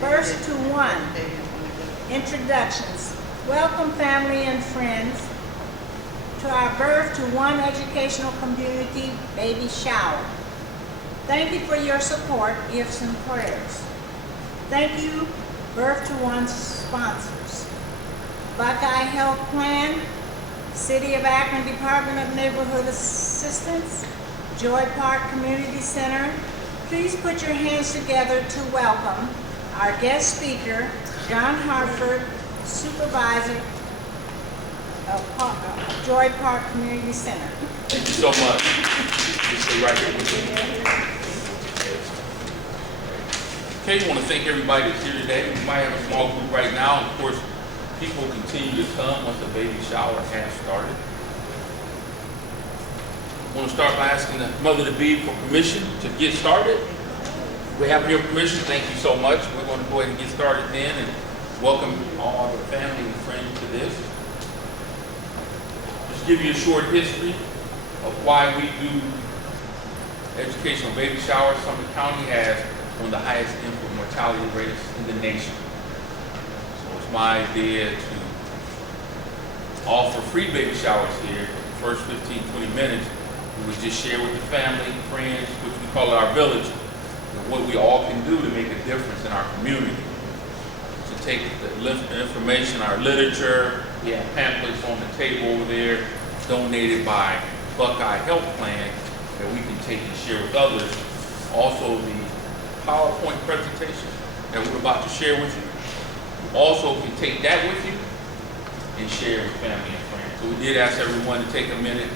Birth to One. Introductions. Welcome, family and friends, to our Birth to One educational community baby shower. Thank you for your support, gifts, and prayers. Thank you, Birth to One's sponsors: Buckeye Health Plan, City of Akron Department of Neighborhood Assistance, Joy Park Community Center. Please put your hands together to welcome our guest speaker, John Hartford, Supervisor of Joy Park Community Center. Thank you so much. Just stay right here with me. Okay, I want to thank everybody that's here today. We might have a small group right now. Of course, people continue to come once the baby shower has started. I want to start by asking the mother-to-be for permission to get started. We have your permission. Thank you so much. We're going to go ahead and get started then and welcome all the family and friends to this. Just give you a short history of why we do educational baby showers. Sumner County has one of the highest infant mortality rates in the nation. So it's my idea to offer free baby showers here. The first 15, 20 minutes, we would just share with the family, friends, which we call our village, what we all can do to make a difference in our community. To take the information, our literature, we have pamphlets on the table over there, donated by Buckeye Health Plan, that we can take and share with others. Also the PowerPoint presentation that we're about to share with you. Also can take that with you and share with family and friends. So we did ask everyone to take a minute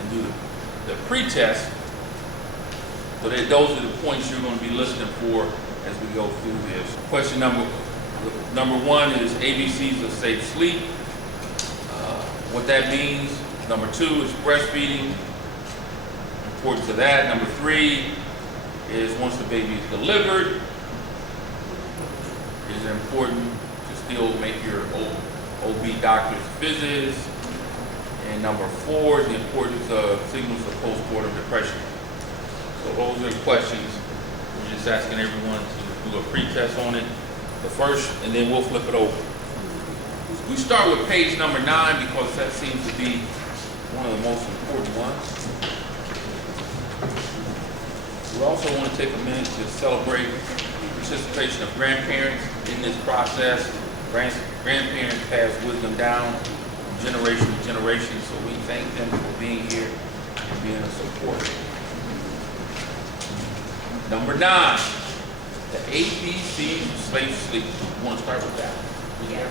and do the pre-test. So that those are the points you're going to be listening for as we go through this. Question number one is ABCs of safe sleep. What that means. Number 2 is breastfeeding. Importance of that. Number 3 is once the baby is delivered, is it important to still make your OB doctor's visits. And number 4 is the importance of signals of postpartum depression. So those are the questions. We're just asking everyone to do a pre-test on it, the first, and then we'll flip it over. We start with page number 9 because that seems to be one of the most important ones. We also want to take a minute to celebrate the participation of grandparents in this process. Grandparents pass wisdom down from generation to generation, so we thank them for being here and being a support. Number 9, the ABCs of safe sleep. You want to start with that? Yes.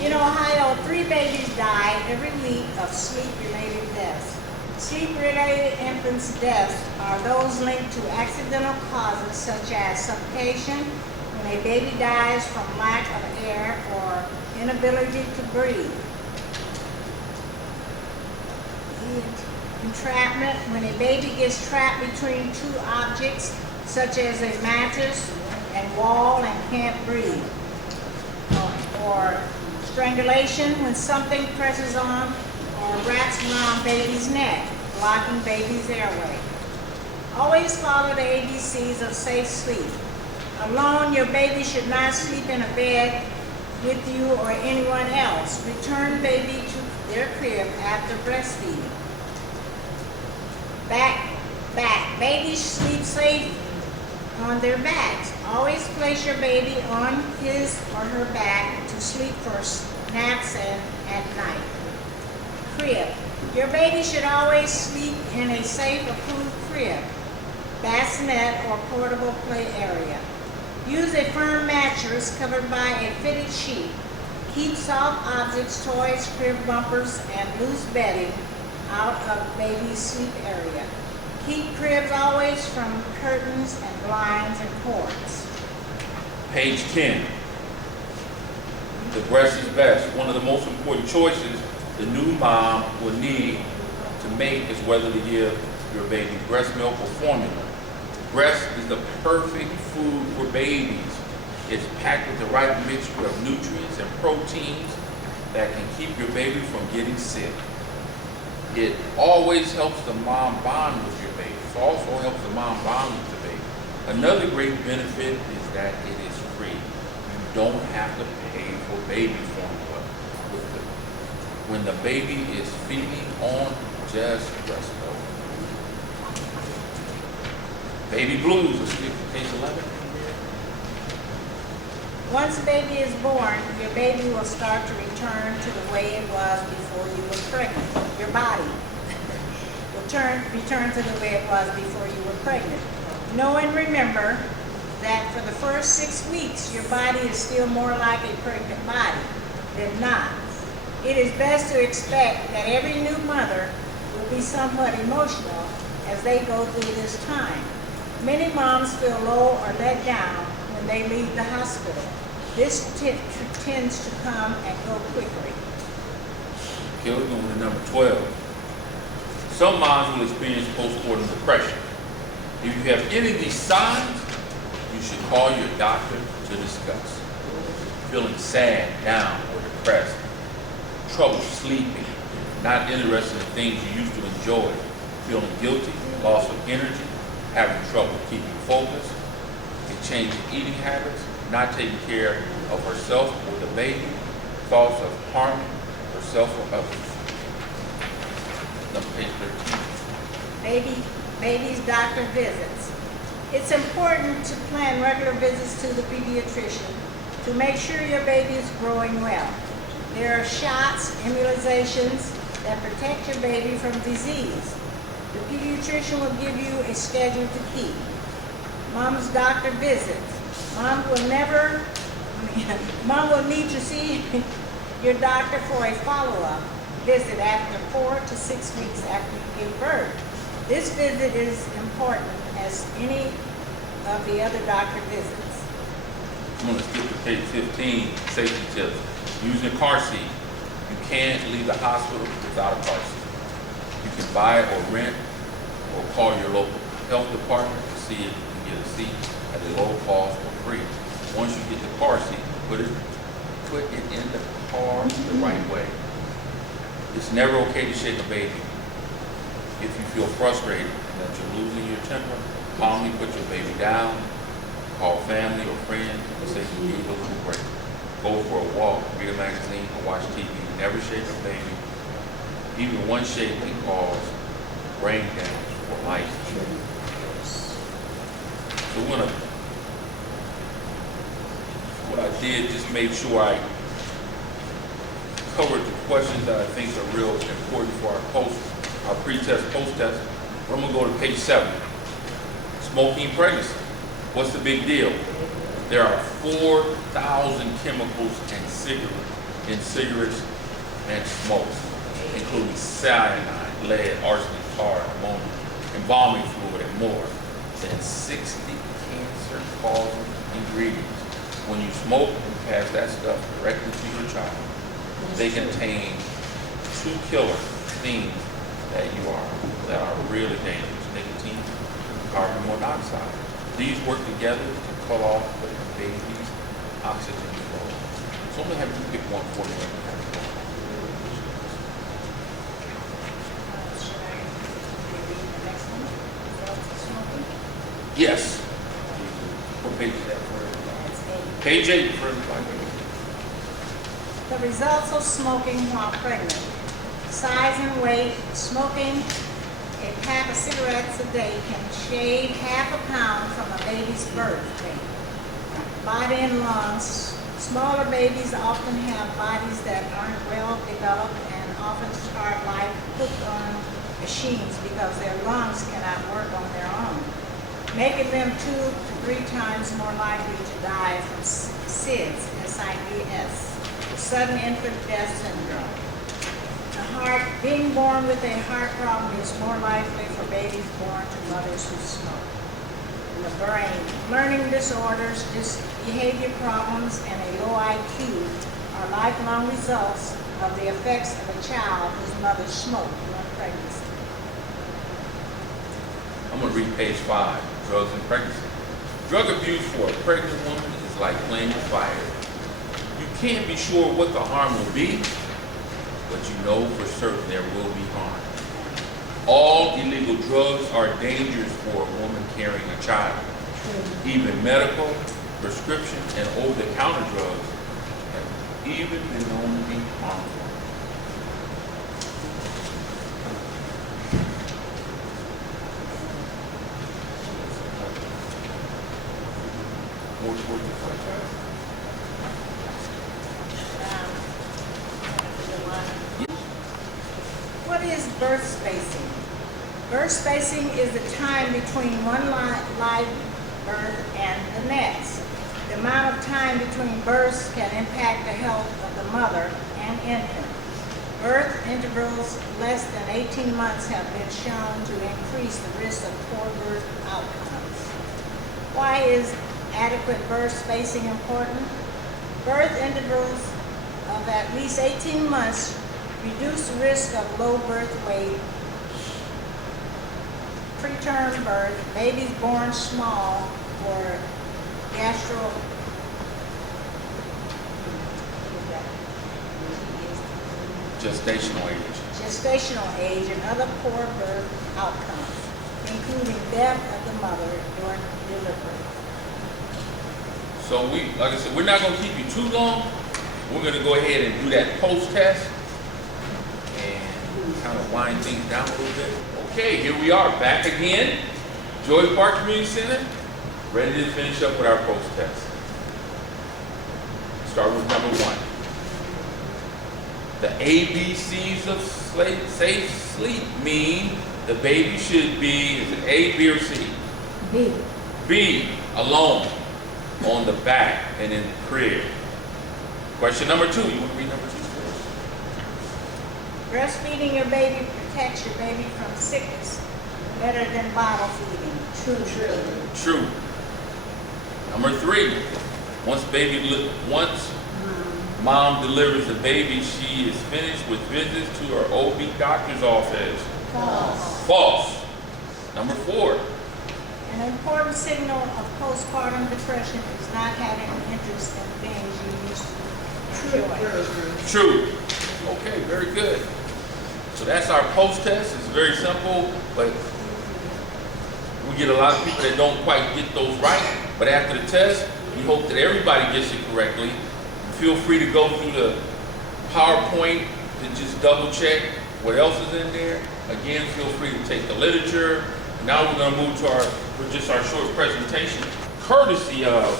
In Ohio, 3 babies die every week of sleep-related deaths. Sleep-related infants' deaths are those linked to accidental causes such as suffocation, when a baby dies from lack of air or inability to breathe. Entrapment, when a baby gets trapped between 2 objects, such as a mattress and wall, and can't breathe. Or strangulation, when something presses on or wraps around baby's neck, blocking baby's airway. Always follow the ABCs of safe sleep. Alone, your baby should not sleep in a bed with you or anyone else. Return baby to their crib after breastfeeding. Back. Babies sleep safe on their backs. Always place your baby on his or her back to sleep for naps and at night. Crib. Your baby should always sleep in a safe, approved crib, bassinet, or portable play area. Use a firm mattress covered by a fitted sheet. Keep soft objects, toys, crib bumpers, and loose bedding out of baby's sleep area. Keep cribs always from curtains and blinds and cords. Page 10. The breast is best. One of the most important choices the new mom will need to make is whether to give your baby breast milk or formula. Breast is the perfect food for babies. It's packed with the right mixture of nutrients and proteins that can keep your baby from getting sick. It always helps the mom bond with your baby. It also helps the mom bond with the baby. Another great benefit is that it is free. You don't have to pay for baby formula. When the baby is feeding on, just breastfeed. Baby blues, let's skip to page 11. Once a baby is born, your baby will start to return to the way it was before you were pregnant. Your body will return to the way it was before you were pregnant. Know and remember that for the first 6 weeks, your body is still more like a pregnant body than not. It is best to expect that every new mother will be somewhat emotional as they go through this time. Many moms feel low or let down when they leave the hospital. This tends to come and go quickly. Okay, we're going to number 12. Some moms will experience postpartum depression. If you have any of these signs, you should call your doctor to discuss. Feeling sad, down, or depressed, trouble sleeping, not interested in things you used to enjoy, feeling guilty, loss of energy, having trouble keeping focus, a change in eating habits, not taking care of herself or the baby, thoughts of harming herself or others. Number page 13. Baby's doctor visits. It's important to plan regular visits to the pediatrician to make sure your baby is growing well. There are shots, immunizations that protect your baby from disease. The pediatrician will give you a schedule to keep. Mom's doctor visits. Mom will need to see your doctor for a follow-up visit after 4 to 6 weeks after you give birth. This visit is important as any of the other doctor visits. I'm going to skip to page 15, safety tips. Using a car seat. You can't leave the hospital without a car seat. You can buy or rent or call your local health department to see if you can get a seat at a low cost or free. Once you get the car seat, put it in the car the right way. It's never okay to shake a baby. If you feel frustrated that you're losing your temper, calmly put your baby down, call family or friends and say you need a little break. Go for a walk, read a magazine, or watch TV. Never shake a baby. Even one shake can cause brain damage or life. So what I did, just made sure I covered the questions that I think are real important for our pre-test, post-test. I'm gonna go to page 7. Smoking pregnancy. What's the big deal? There are 4,000 chemicals in cigarettes and smokes, including cyanide, lead, arsenic, tar, ammonia, embalming fluid, and more than 60 cancer-causing ingredients. When you smoke and pass that stuff directly to your child, they contain 2 killer things that are really dangerous: nicotine, carbon monoxide. These work together to cut off the baby's oxygen flow. So I'm gonna have you pick one for me. Should I read the next one? Results of smoking? Yes. What page is that for? That's 8. Page 8 for everybody. The results of smoking while pregnant. Size and weight. Smoking a pack of cigarettes a day can shave half a pound from a baby's birth weight. Body and lungs. Smaller babies often have bodies that aren't well developed and often start life hooked on machines because their lungs cannot work on their own, making them 2 to 3 times more likely to die from SIDS, S-I-D-S, sudden infant death syndrome. The heart, being born with a heart problem is more likely for babies born to mothers who smoke. The brain, learning disorders, behavior problems, and a low IQ are lifelong results of the effects of a child whose mother smoked during pregnancy. I'm going to read page 5, drugs and pregnancy. Drug abuse for a pregnant woman is like playing with fire. You can't be sure what the harm will be, but you know for certain there will be harm. All illegal drugs are dangerous for a woman carrying a child. Even medical, prescription, and over-the-counter drugs have even been known to be harmful. More toward the front side. What is birth spacing? Birth spacing is the time between one live birth and the next. The amount of time between births can impact the health of the mother and infant. Birth intervals less than 18 months have been shown to increase the risk of poor birth outcomes. Why is adequate birth spacing important? Birth intervals of at least 18 months reduce the risk of low birth weight, preterm birth, babies born small, or gestational age and other poor birth outcomes, including death of the mother during delivery. So like I said, we're not going to keep you too long. We're going to go ahead and do that post-test and kind of wind things down a little bit. Okay, here we are back again. Joy Park Community Center, ready to finish up with our post-test. Start with number 1. The ABCs of safe sleep mean the baby should be, is it A, B, or C? B. B, alone, on the back and in the crib. Question number 2, you want to read number 2 first? Breastfeeding your baby protects your baby from sickness better than bottle feeding. True. Number 3, once mom delivers the baby, she is finished with visits to her OB doctor's office. False. Number 4. An important signal of postpartum depression is not having an interest in things you used to enjoy. True. Okay, very good. So that's our post-test. It's very simple, but we get a lot of people that don't quite get those right. But after the test, we hope that everybody gets it correctly. Feel free to go through the PowerPoint to just double check what else is in there. Again, feel free to take the literature. Now we're going to move to our short presentation. Courtesy of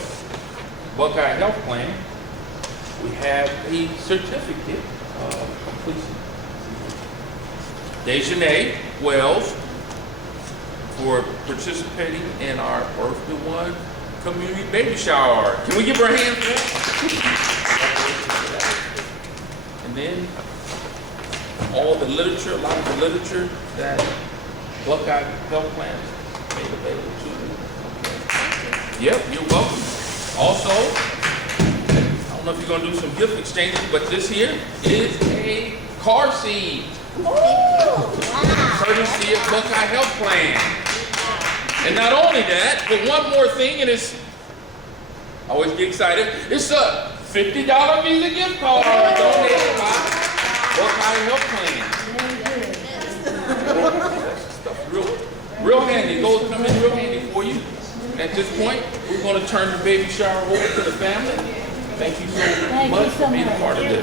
Buckeye Health Plan, we have a certificate of completion. Dejanay Wells for participating in our Birth to One community baby shower. Can we give her a hand for that? And then all the literature, a lot of the literature that Buckeye Health Plan made available to you. Yep, you're welcome. Also, I don't know if you're gonna do some gift exchanges, but this here is a car seat. Wow. Courtesy of Buckeye Health Plan. And not only that, but one more thing, and it's, I always get excited, it's a $50 Visa gift card donated by Buckeye Health Plan. That's stuff real handy. Those come in real handy for you. And at this point, we're going to turn the baby shower over to the family. Thank you so much for being a part of this.